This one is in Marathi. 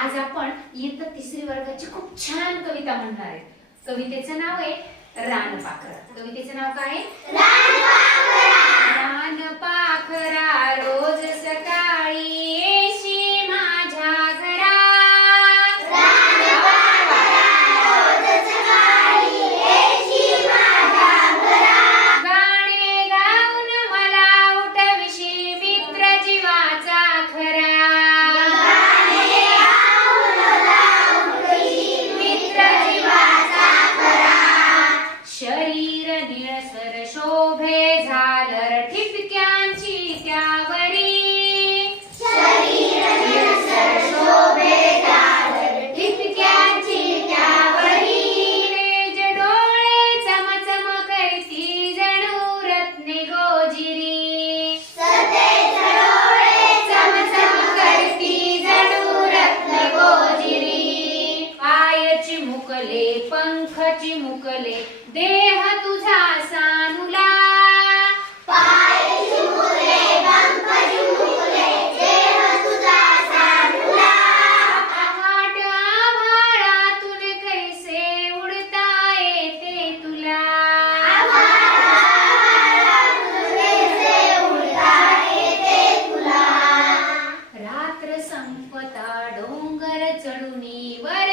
आज आपण इयत्ता 3री वर्गाची खूप छान कविता म्हणणार आहे। कवितेचं नाव आहे रानपाखरा। कवितेचं नाव काय आहे? रानपाखरा रोज सकाळी येशी माझ्या घरा। गाणे गाऊन मला उठविशी मित्र जीवाचा खरा। शरीर निळसर शोभे झालर ठिपक्यांची त्यावरी। शरीर निळसर शोभे झालर ठिपक्यांची त्यावरी। तेज डोळे चमचम करती जणू रत्ने गोजिरी। सतेज डोळे चमचम करती जणू रत्न गोजिरी। पाय चिमुकले पंख चिमुकले देह तुझा सानुला। पाय चिमुकले पंख चिमुकले देह तुझा सानुला। आकाट आभाळातून कैसे उडता येते तुला। आभाळातून कैसे उडता येते तुला। रात्र संपता डोंगर चढुनी वर